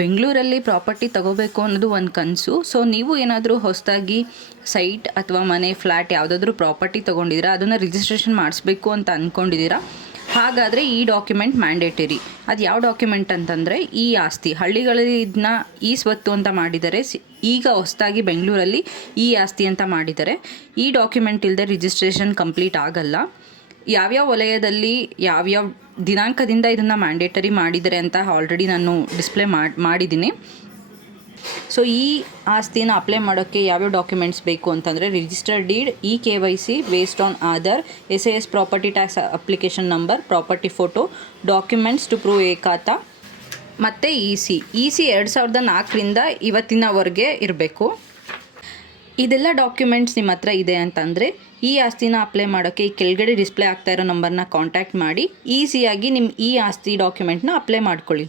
ಬೆಂಗಳೂರಲ್ಲಿ ಪ್ರಾಪರ್ಟಿ ತಗೋಬೇಕು ಅನ್ನೋದು ಒಂದು ಕನಸು. ಸೊ ನೀವು ಏನಾದರೂ ಹೊಸದಾಗಿ ಸೈಟ್ ಅಥವಾ ಮನೆ, ಫ್ಲ್ಯಾಟ್ ಯಾವುದಾದ್ರೂ ಪ್ರಾಪರ್ಟಿ ತೊಗೊಂಡಿದ್ದೀರಾ, ಅದನ್ನು ರಿಜಿಸ್ಟ್ರೇಷನ್ ಮಾಡಿಸ್ಬೇಕು ಅಂತ ಅಂದ್ಕೊಂಡಿದ್ದೀರಾ, ಹಾಗಾದರೆ ಈ ಡಾಕ್ಯುಮೆಂಟ್ ಮ್ಯಾಂಡೇಟರಿ. ಅದು ಯಾವ ಡಾಕ್ಯುಮೆಂಟ್ ಅಂತಂದರೆ ಈ ಆಸ್ತಿ. ಹಳ್ಳಿಗಳಲ್ಲಿ ಇದನ್ನ ಈ ಸ್ವತ್ತು ಅಂತ ಮಾಡಿದ್ದಾರೆ, ಈಗ ಹೊಸದಾಗಿ ಬೆಂಗಳೂರಲ್ಲಿ ಈ ಆಸ್ತಿ ಅಂತ ಮಾಡಿದ್ದಾರೆ. ಈ ಡಾಕ್ಯುಮೆಂಟ್ ಇಲ್ಲದೆ ರಿಜಿಸ್ಟ್ರೇಷನ್ ಕಂಪ್ಲೀಟ್ ಆಗಲ್ಲ. ಯಾವ್ಯಾವ ವಲಯದಲ್ಲಿ ಯಾವ್ಯಾವ ದಿನಾಂಕದಿಂದ ಇದನ್ನು ಮ್ಯಾಂಡೇಟರಿ ಮಾಡಿದ್ದಾರೆ ಅಂತ ಆಲ್ರೆಡಿ ನಾನು ಡಿಸ್ಪ್ಲೇ ಮಾಡಿದ್ದೀನಿ. ಸೊ ಈ ಆಸ್ತಿನ ಅಪ್ಲೈ ಮಾಡೋಕ್ಕೆ ಯಾವ್ಯಾವ ಡಾಕ್ಯುಮೆಂಟ್ಸ್ ಬೇಕು ಅಂತಂದರೆ registered deed, KYC based on Aadhaar, SAS property tax application number, property photo, documents to prove ಏಕಾತ ಮತ್ತು EC 2004ರಿಂದ ಇವತ್ತಿನವರೆಗೆ ಇರಬೇಕು. ಇದೆಲ್ಲ ಡಾಕ್ಯುಮೆಂಟ್ಸ್ ನಿಮ್ಮ ಹತ್ರ ಇದೆ ಅಂತಂದರೆ ಈ ಆಸ್ತಿನ ಅಪ್ಲೈ ಮಾಡೋಕ್ಕೆ ಈ ಕೆಳಗಡೆ ಡಿಸ್ಪ್ಲೇ ಆಗ್ತಾ ಇರೋ ನಂಬರ್ನ ಕಾಂಟ್ಯಾಕ್ಟ್ ಮಾಡಿ ಈಸಿಯಾಗಿ ನಿಮ್ಮ ಈ ಆಸ್ತಿ ಡಾಕ್ಯುಮೆಂಟ್ನ ಅಪ್ಲೈ ಮಾಡ್ಕೊಳ್ಳಿ.